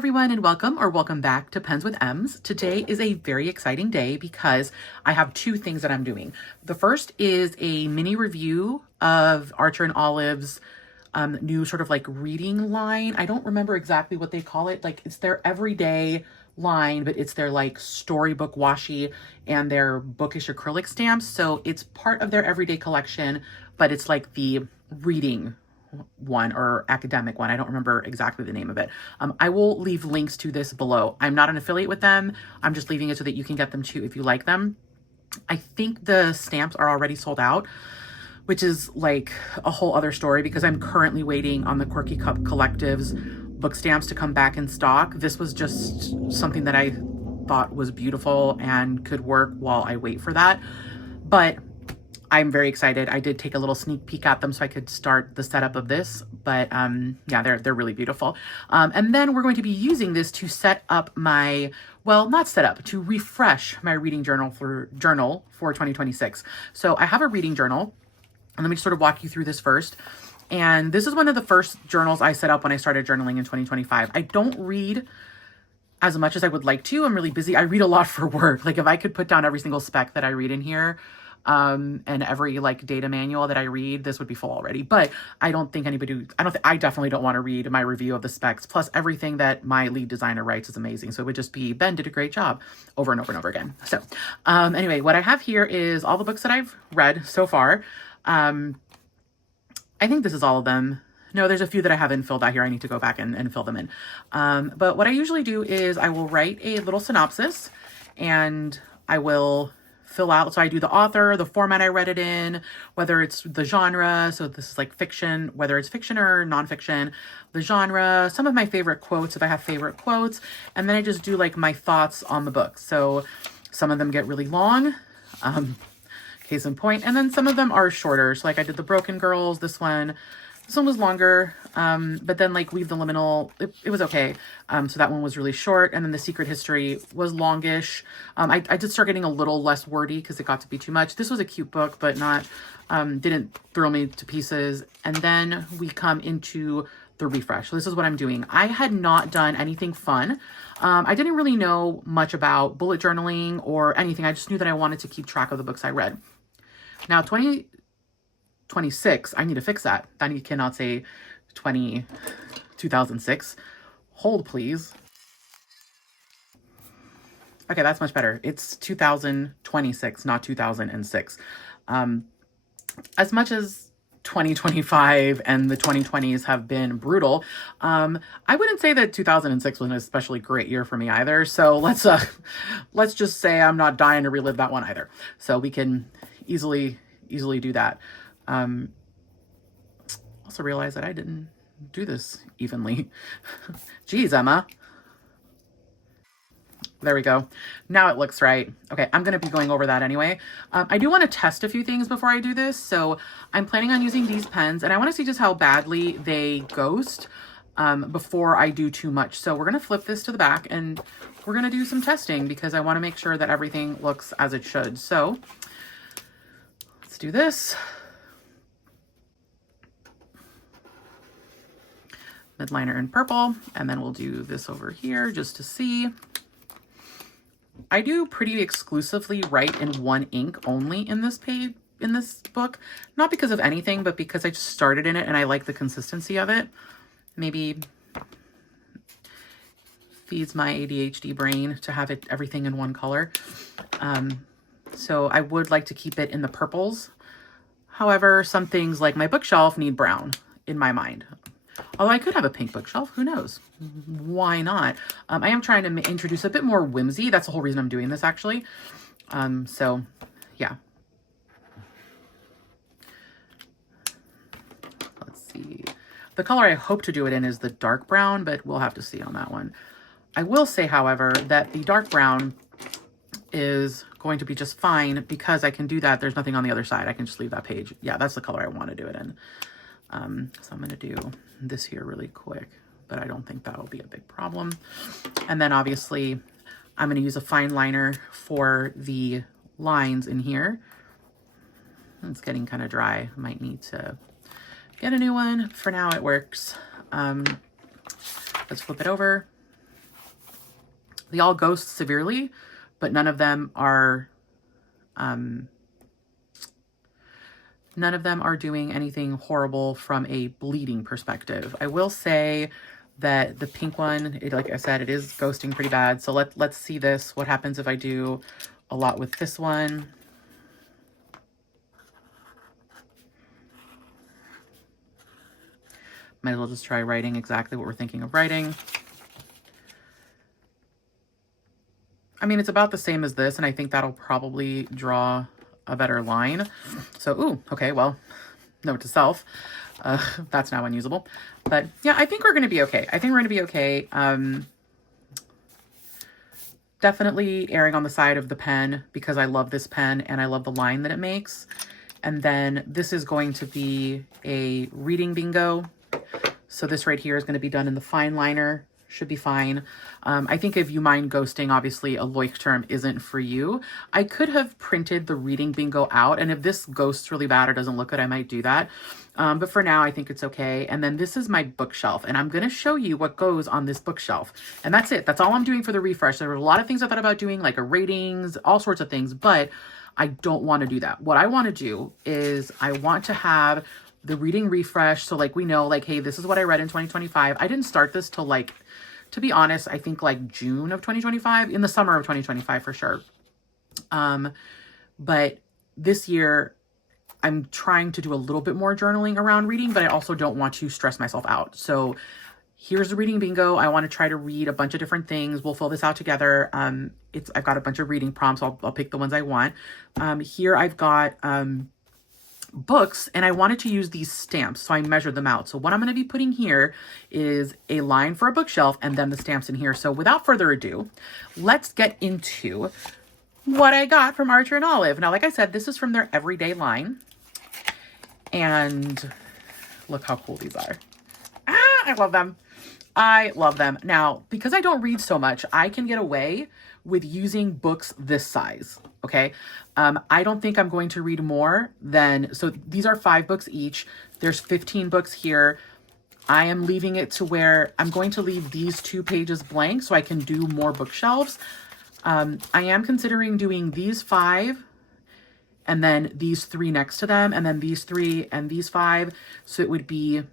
everyone, and welcome back to Pens with M's. Today is a very exciting day because I have two things that I'm doing. The first is a mini review of Archer and Olive's new sort of like reading line. I don't remember exactly what they call it. Like, it's their everyday line, but it's their like storybook washi and their bookish acrylic stamps. So it's part of their everyday collection, but it's like the reading one or academic one. I don't remember exactly the name of it. I will leave links to this below. I'm not an affiliate with them. I'm just leaving it so that you can get them too if you like them. I think the stamps are already sold out, which is like a whole other story because I'm currently waiting on the Quirky Cup Collective's book stamps to come back in stock. This was just something that I thought was beautiful and could work while I wait for that. But I'm very excited. I did take a little sneak peek at them so I could start the setup of this, but yeah, they're really beautiful. And then we're going to be using this to set up my, well, not set up, to refresh my reading journal for 2026. So I have a reading journal, and let me just sort of walk you through this first. And this is one of the first journals I set up when I started journaling in 2025. I don't read as much as I would like to. I'm really busy. I read a lot for work. Like, if I could put down every single spec that I read in here, and every like data manual that I read, this would be full already. But I don't think anybody, I definitely don't want to read my review of the specs. Plus everything that my lead designer writes is amazing. So it would just be, Ben did a great job over and over and over again. So anyway, what I have here is all the books that I've read so far. I think this is all of them. No, there's a few that I haven't filled out here. I need to go back and fill them in. But what I usually do is I will write a little synopsis and I will fill out. So I do the author, the format I read it in, whether it's the genre. So this is like fiction, whether it's fiction or nonfiction, the genre, some of my favorite quotes, if I have favorite quotes, and then I just do like my thoughts on the book. So some of them get really long, case in point, and then some of them are shorter. So like I did the Broken Girls, this one was longer, but then like Weave the Liminal, it was okay. So that one was really short. And then The Secret History was longish. I did start getting a little less wordy because it got to be too much. This was a cute book, but not, didn't throw me to pieces. And then we come into the refresh. So this is what I'm doing. I had not done anything fun. I didn't really know much about bullet journaling or anything. I just knew that I wanted to keep track of the books I read. Now, 2026, I need to fix that. Then you cannot say 2006. Hold, please. Okay, that's much better. It's 2026, not 2006. As much as 2025 and the 2020s have been brutal, I wouldn't say that 2006 was an especially great year for me either. So let's just say I'm not dying to relive that one either. So we can easily do that. Also realized that I didn't do this evenly. Geez, Emma. There we go. Now it looks right. Okay, I'm going to be going over that anyway. I do want to test a few things before I do this. So I'm planning on using these pens, and I want to see just how badly they ghost before I do too much. So we're going to flip this to the back, and we're going to do some testing because I want to make sure that everything looks as it should. So let's do this. Midliner in purple, and then we'll do this over here just to see. I do pretty exclusively write in one ink only in this page, in this book, not because of anything, but because I just started in it and I like the consistency of it. Maybe feeds my ADHD brain to have it everything in one color. So I would like to keep it in the purples. However, some things like my bookshelf need brown in my mind. Although I could have a pink bookshelf, who knows? Why not? I am trying to introduce a bit more whimsy. That's the whole reason I'm doing this, actually. So, yeah. Let's see. The color I hope to do it in is the dark brown, but we'll have to see on that one. I will say, however, that the dark brown is going to be just fine because I can do that. There's nothing on the other side. I can just leave that page. Yeah, that's the color I want to do it in. So I'm going to do this here really quick, but I don't think that'll be a big problem. And then obviously I'm going to use a fine liner for the lines in here. It's getting kind of dry. I might need to get a new one. For now it works. Let's flip it over. They all ghost severely, but none of them are doing anything horrible from a bleeding perspective. I will say that the pink one, like I said, it is ghosting pretty bad. So let's see this. What happens if I do a lot with this one? Might as well just try writing exactly what we're thinking of writing. I mean, it's about the same as this, and I think that'll probably draw a better line. So, ooh, okay, well, note to self, that's now unusable. But yeah, I think we're going to be okay. I think we're going to be okay. Definitely erring on the side of the pen because I love this pen and I love the line that it makes. And then this is going to be a reading bingo. So this right here is going to be done in the fine liner. Should be fine. I think if you mind ghosting, obviously a Leuchtturm isn't for you. I could have printed the reading bingo out, and if this ghosts really bad or doesn't look good, I might do that. But for now, I think it's okay. And then this is my bookshelf, and I'm going to show you what goes on this bookshelf. And that's it. That's all I'm doing for the refresh. There were a lot of things I thought about doing, like a ratings, all sorts of things, but I don't want to do that. What I want to do is I want to have the reading refresh. So like we know, like, hey, this is what I read in 2025. I didn't start this till like, to be honest, I think like June of 2025, in the summer of 2025 for sure. But this year I'm trying to do a little bit more journaling around reading, but I also don't want to stress myself out. So here's the reading bingo. I want to try to read a bunch of different things. We'll fill this out together. I've got a bunch of reading prompts. I'll pick the ones I want. Here I've got, books, and I wanted to use these stamps, so I measured them out. So what I'm going to be putting here is a line for a bookshelf and then the stamps in here. So without further ado, let's get into what I got from Archer and Olive. Now, like I said, this is from their everyday line, and look how cool these are. I love them. I love them. Now, because I don't read so much, I can get away with using books this size. Okay. I don't think I'm going to read more than, so these are 5 books each. There's 15 books here. I am leaving it to where I'm going to leave these 2 pages blank so I can do more bookshelves. I am considering doing these 5 and then these 3 next to them, and then these 3 and these 5. So it would be,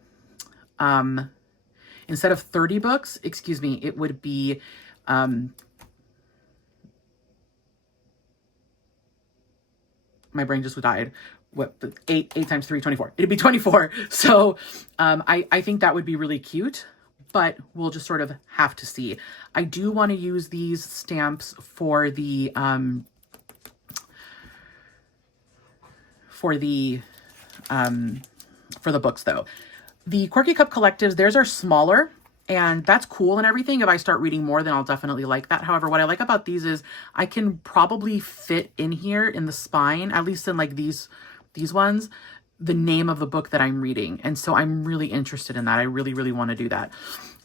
instead of 30 books, excuse me, it would be, my brain just died. What, 8 times 3, 24. It'd be 24. So I think that would be really cute, but we'll just sort of have to see. I do want to use these stamps for the books though. The Quirky Cup collectives, theirs are smaller, and that's cool and everything. If I start reading more, then I'll definitely like that. However, what I like about these is I can probably fit in here in the spine, at least in like these ones, the name of the book that I'm reading. And so I'm really interested in that. I really, really want to do that.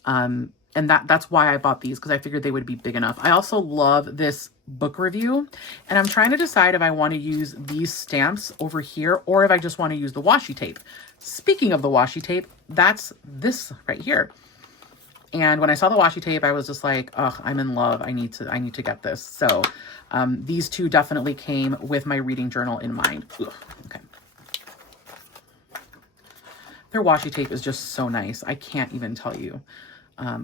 And that's why I bought these, because I figured they would be big enough. I also love this book review, and I'm trying to decide if I want to use these stamps over here or if I just want to use the washi tape. Speaking of the washi tape, that's this right here. And when I saw the washi tape, I was just like, oh, I'm in love. I need to get this. So these 2 definitely came with my reading journal in mind. Ugh, okay. Their washi tape is just so nice. I can't even tell you.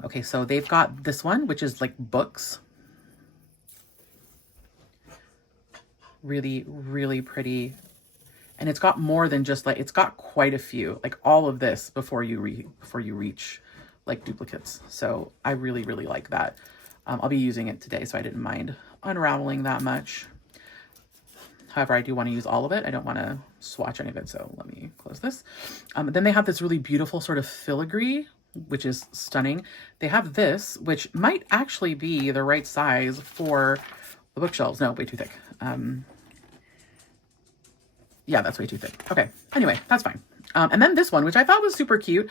Okay, so they've got this one, which is like books. Really, really pretty. And it's got more than just like, it's got quite a few, like all of this before you reach like duplicates. So I really, really like that. I'll be using it today, so I didn't mind unraveling that much. However, I do want to use all of it. I don't want to swatch any of it, so let me close this. Then they have this really beautiful sort of filigree, which is stunning. They have this, which might actually be the right size for the bookshelves. No, way too thick. Yeah, that's way too thick. Okay, anyway, that's fine. And then this one, which I thought was super cute.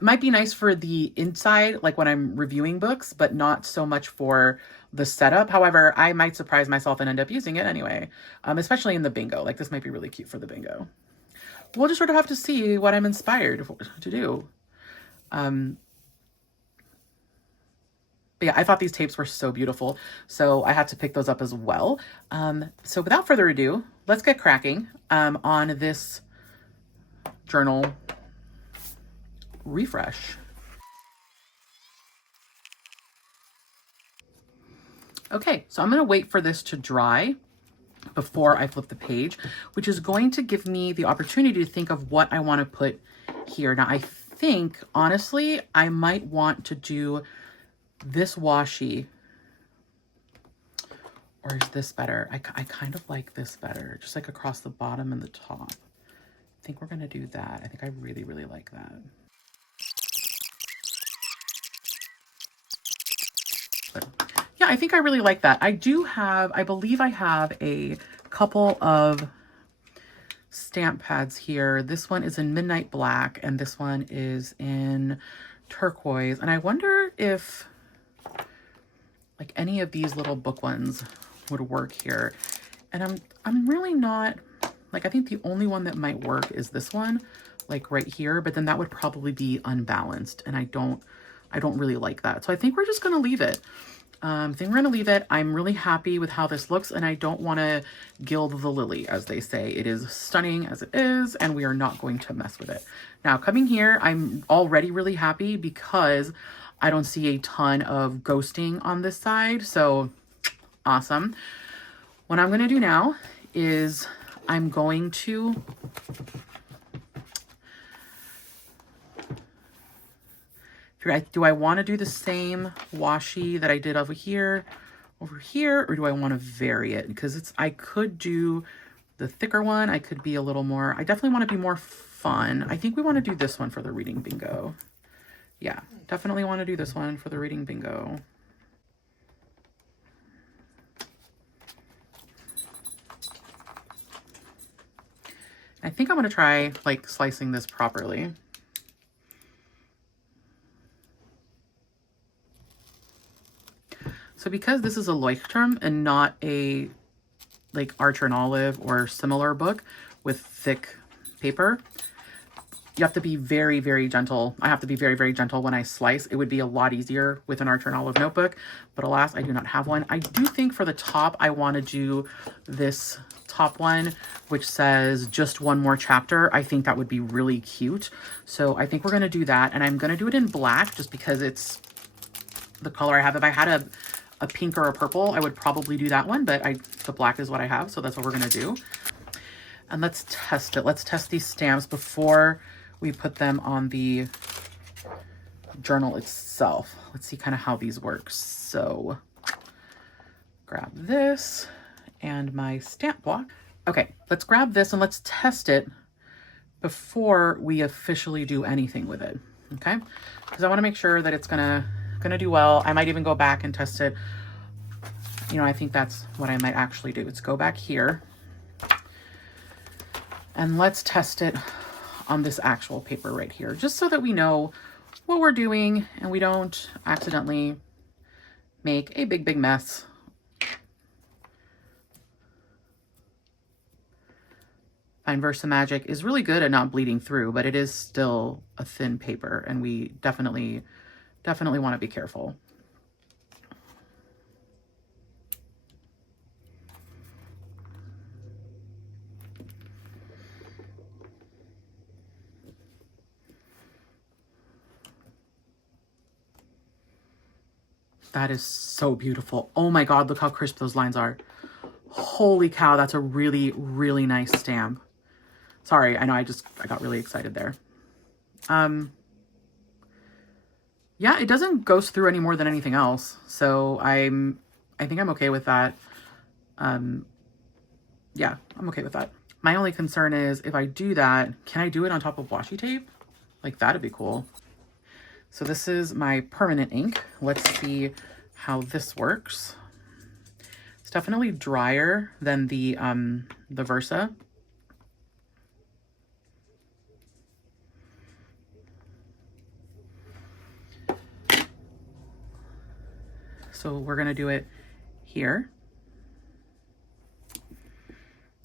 Might be nice for the inside, like when I'm reviewing books, but not so much for the setup. However, I might surprise myself and end up using it anyway, especially in the bingo. Like this might be really cute for the bingo. We'll just sort of have to see what I'm inspired to do. But yeah, I thought these tapes were so beautiful, so I had to pick those up as well. So without further ado, let's get cracking on this journal refresh. Okay, so I'm gonna wait for this to dry before I flip the page, which is going to give me the opportunity to think of what I want to put here. Now, I think, honestly, I might want to do this washi, or is this better? I kind of like this better, just like across the bottom and the top. I think we're going to do that. I think I really, really like that. But yeah, I think I really like that. I believe I have a couple of stamp pads here. This one is in Midnight Black and this one is in turquoise. And I wonder if like any of these little book ones would work here. And I'm really not, like, I think the only one that might work is this one, like right here, but then that would probably be unbalanced. And I don't really like that. So I think we're just going to leave it. I'm really happy with how this looks, and I don't want to gild the lily, as they say. It is stunning as it is, and we are not going to mess with it. Now, coming here, I'm already really happy because I don't see a ton of ghosting on this side, so awesome. What I'm going to do now is I'm going to do I want to do the same washi that I did over here, or do I want to vary it? Because I could do the thicker one. I could be a little more, I definitely want to be more fun. I think we want to do this one for the reading bingo. Yeah, definitely want to do this one for the reading bingo. I think I'm going to try like slicing this properly. So because this is a Leuchtturm and not a like Archer and Olive or similar book with thick paper, you have to be very, very gentle. I have to be very, very gentle when I slice. It would be a lot easier with an Archer and Olive notebook, but alas, I do not have one. I do think for the top, I want to do this top one, which says just one more chapter. I think that would be really cute. So I think we're going to do that. And I'm going to do it in black just because it's the color I have. If I had a pink or a purple, I would probably do that one, but the black is what I have, so that's what we're gonna do. And let's test it. Let's test these stamps before we put them on the journal itself. Let's see kind of how these work. So grab this and my stamp block. Okay, let's grab this and let's test it before we officially do anything with it, okay? Because I wanna make sure that it's gonna do well. I might even go back and test it. You know, I think that's what I might actually do. Let's go back here and let's test it on this actual paper right here, just so that we know what we're doing and we don't accidentally make a big, big mess. Fine Versamagic is really good at not bleeding through, but it is still a thin paper, and we definitely want to be careful. That is so beautiful. Oh my God, look how crisp those lines are. Holy cow, that's a really, really nice stamp. Sorry, I know I got really excited there. Yeah, it doesn't ghost through any more than anything else. So I think I'm okay with that. Yeah, I'm okay with that. My only concern is if I do that, can I do it on top of washi tape? Like, that'd be cool. So this is my permanent ink. Let's see how this works. It's definitely drier than the Versa. So we're gonna do it here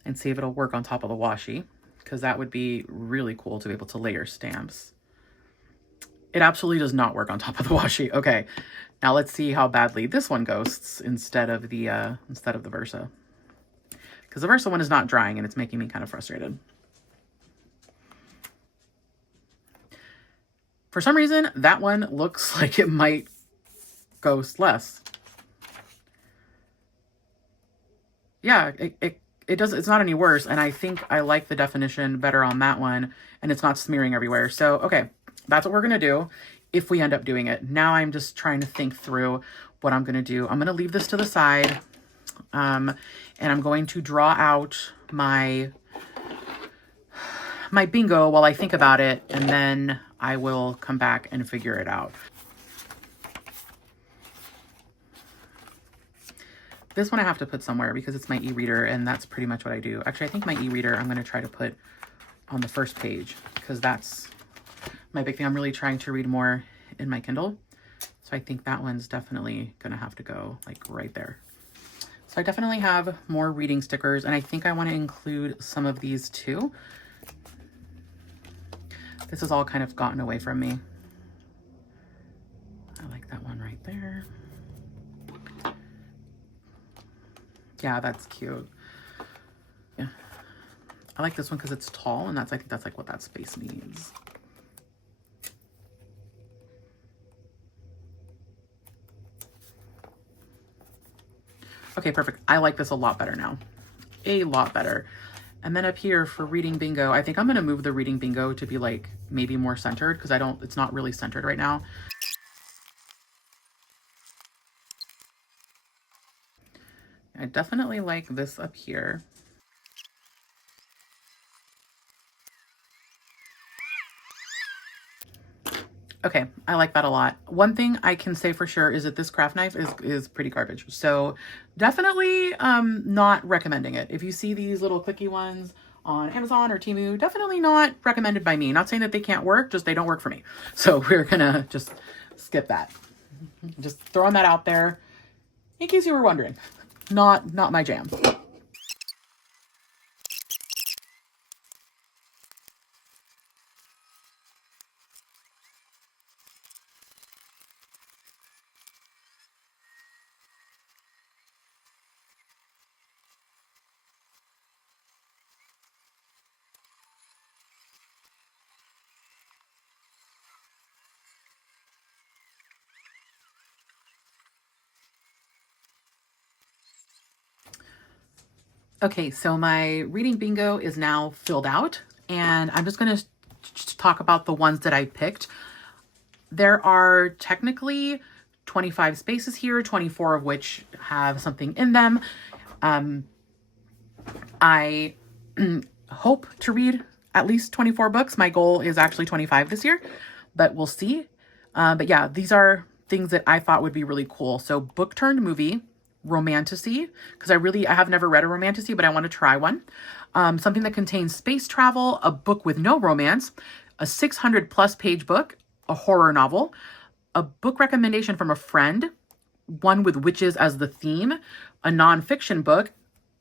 and see if it'll work on top of the washi, because that would be really cool to be able to layer stamps. It absolutely does not work on top of the washi. Okay, Now let's see how badly this one ghosts instead of the Versa. Because the Versa one is not drying and it's making me kind of frustrated. For some reason, that one looks like it might ghost less. Yeah, it does. It's not any worse. And I think I like the definition better on that one, and it's not smearing everywhere. So, okay, that's what we're going to do if we end up doing it. Now I'm just trying to think through what I'm going to do. I'm going to leave this to the side, and I'm going to draw out my bingo while I think about it, and then I will come back and figure it out. This one I have to put somewhere because it's my e-reader, and that's pretty much what I do. Actually, I think my e-reader I'm going to try to put on the first page because that's my big thing. I'm really trying to read more in my Kindle. So I think that one's definitely going to have to go like right there. So I definitely have more reading stickers, and I think I want to include some of these too. This has all kind of gotten away from me. I like that one right there. Yeah, that's cute. Yeah. I like this one because it's tall, and I think that's like what that space needs. Okay, perfect. I like this a lot better now. A lot better. And then up here for reading bingo, I think I'm going to move the reading bingo to be like maybe more centered because it's not really centered right now. I definitely like this up here. Okay, I like that a lot. One thing I can say for sure is that this craft knife is pretty garbage. So definitely not recommending it. If you see these little clicky ones on Amazon or Temu, definitely not recommended by me. Not saying that they can't work, just they don't work for me. So we're gonna just skip that. Just throwing that out there in case you were wondering. Not my jam. Okay, so my reading bingo is now filled out, and I'm just going to talk about the ones that I picked. There are technically 25 spaces here, 24 of which have something in them. I hope to read at least 24 books. My goal is actually 25 this year, but we'll see. But yeah, these are things that I thought would be really cool. So book turned movie, romantasy, because I have never read a romantasy, but I want to try one. Something that contains space travel, a book with no romance, a 600 plus page book, a horror novel, a book recommendation from a friend, one with witches as the theme, a nonfiction book,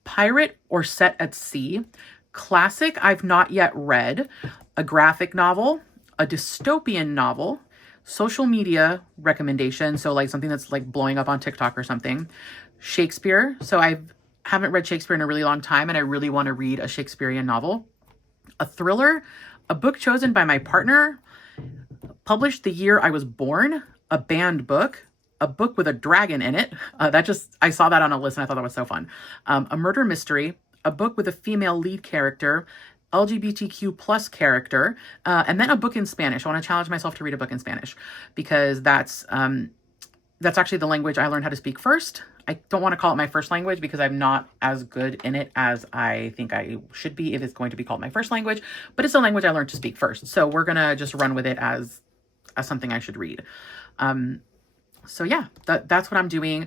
pirate or set at sea, classic I've not yet read, a graphic novel, a dystopian novel, social media recommendation, so like something that's like blowing up on TikTok or something, Shakespeare. So I haven't read Shakespeare in a really long time, and I really want to read a Shakespearean novel, a thriller, a book chosen by my partner, published the year I was born, a banned book, a book with a dragon in it. I saw that on a list and I thought that was so fun. A murder mystery, a book with a female lead character, LGBTQ plus character, and then a book in Spanish. I want to challenge myself to read a book in Spanish because that's actually the language I learned how to speak first. I don't want to call it my first language because I'm not as good in it as I think I should be if it's going to be called my first language, but it's a language I learned to speak first. So we're going to just run with it as something I should read. So yeah, that's what I'm doing.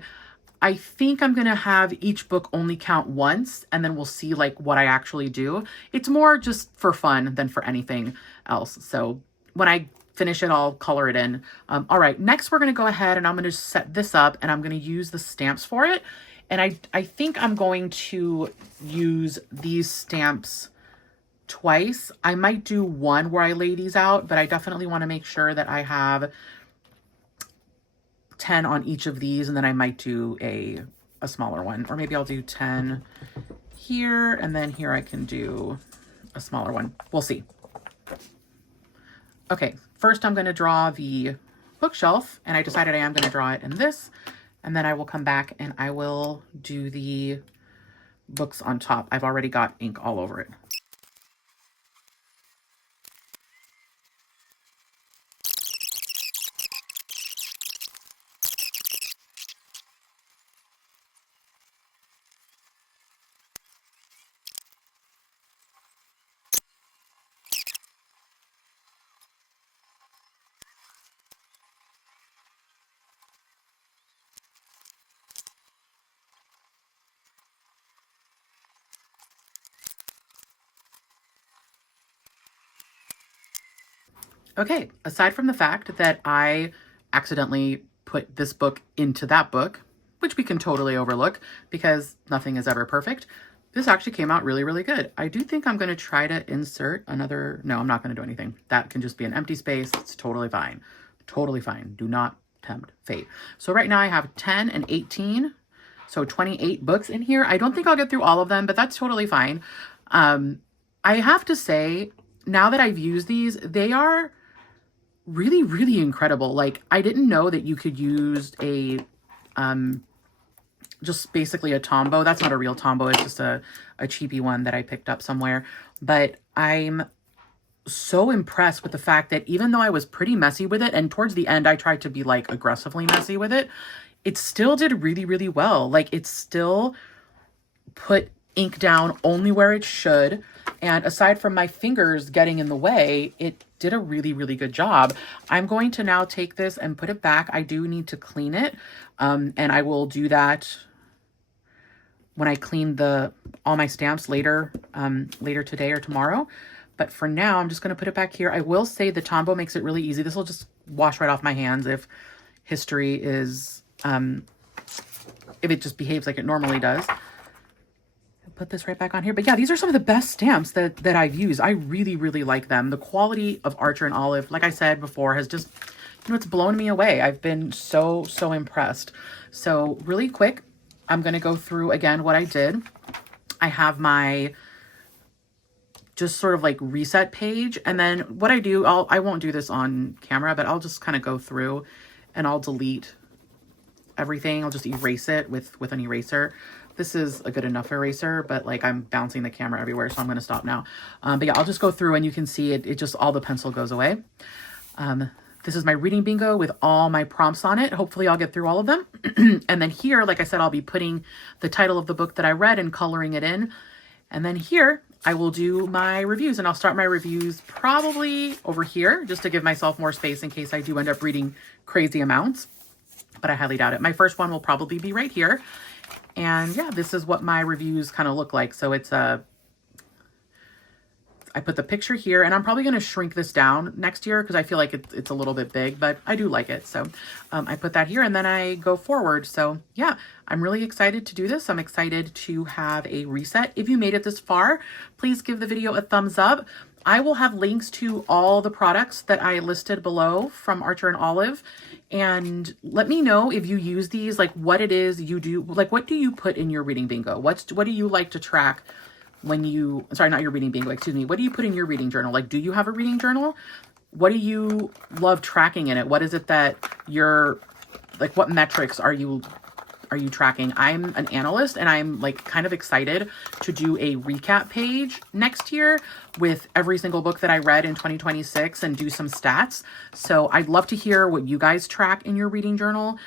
I think I'm going to have each book only count once, and then we'll see like what I actually do. It's more just for fun than for anything else. So when I finish it, I'll color it in. All right, next we're going to go ahead and I'm going to set this up, and I'm going to use the stamps for it. And I think I'm going to use these stamps twice. I might do one where I lay these out, but I definitely want to make sure that I have 10 on each of these, and then I might do a smaller one, or maybe I'll do 10 here, and then here I can do a smaller one. We'll see. Okay, first I'm going to draw the bookshelf, and I decided I am going to draw it in this, and then I will come back and I will do the books on top. I've already got ink all over it. Okay, aside from the fact that I accidentally put this book into that book, which we can totally overlook because nothing is ever perfect, this actually came out really, really good. I do think I'm going to try to insert another... No, I'm not going to do anything. That can just be an empty space. It's totally fine. Totally fine. Do not tempt fate. So right now I have 10 and 18, so 28 books in here. I don't think I'll get through all of them, but that's totally fine. I have to say, now that I've used these, they are really, really incredible. Like, I didn't know that you could use a, just basically a Tombow. That's not a real Tombow. It's just a cheapy one that I picked up somewhere. But I'm so impressed with the fact that even though I was pretty messy with it, and towards the end, I tried to be like aggressively messy with it, it still did really, really well. Like, it still put ink down only where it should. And aside from my fingers getting in the way, it did a really, really good job. I'm going to now take this and put it back. I do need to clean it. And I will do that when I clean all my stamps later today or tomorrow. But for now, I'm just going to put it back here. I will say the Tombow makes it really easy. This will just wash right off my hands if history is, if it just behaves like it normally does. Put this right back on here. But yeah, these are some of the best stamps that I've used. I really, really like them. The quality of Archer and Olive, like I said before, has just, it's blown me away. I've been so, so impressed. So really quick, I'm going to go through again what I did. I have my just sort of like reset page. And then what I do, I won't do this on camera, but I'll just kind of go through and I'll delete everything. I'll just erase it with an eraser. This is a good enough eraser, but like I'm bouncing the camera everywhere, so I'm going to stop now. But yeah, I'll just go through and you can see it just all the pencil goes away. This is my reading bingo with all my prompts on it. Hopefully I'll get through all of them. And then here, like I said, I'll be putting the title of the book that I read and coloring it in. And then here I will do my reviews, and I'll start my reviews probably over here just to give myself more space in case I do end up reading crazy amounts, but I highly doubt it. My first one will probably be right here. And yeah, this is what my reviews kind of look like. So it's I put the picture here, and I'm probably going to shrink this down next year because I feel like it's a little bit big, but I do like it. So I put that here and then I go forward. So yeah, I'm really excited to do this. I'm excited to have a reset. If you made it this far, please give the video a thumbs up. I will have links to all the products that I listed below from Archer and Olive. And let me know if you use these, like what it is you do, like what do you put in your reading bingo? What do you like to track when you, sorry, not your reading bingo, excuse me. What do you put in your reading journal? Like, do you have a reading journal? What do you love tracking in it? What is it that you're, like what metrics are you tracking? I'm an analyst and I'm like kind of excited to do a recap page next year with every single book that I read in 2026 and do some stats. So I'd love to hear what you guys track in your reading journal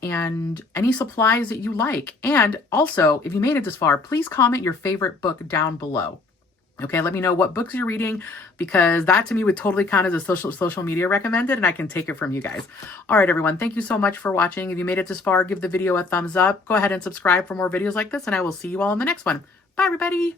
and any supplies that you like. And also, if you made it this far, please comment your favorite book down below. Okay, let me know what books you're reading, because that to me would totally count as a social media recommended, and I can take it from you guys. All right, everyone, thank you so much for watching. If you made it this far, give the video a thumbs up. Go ahead and subscribe for more videos like this, and I will see you all in the next one. Bye, everybody.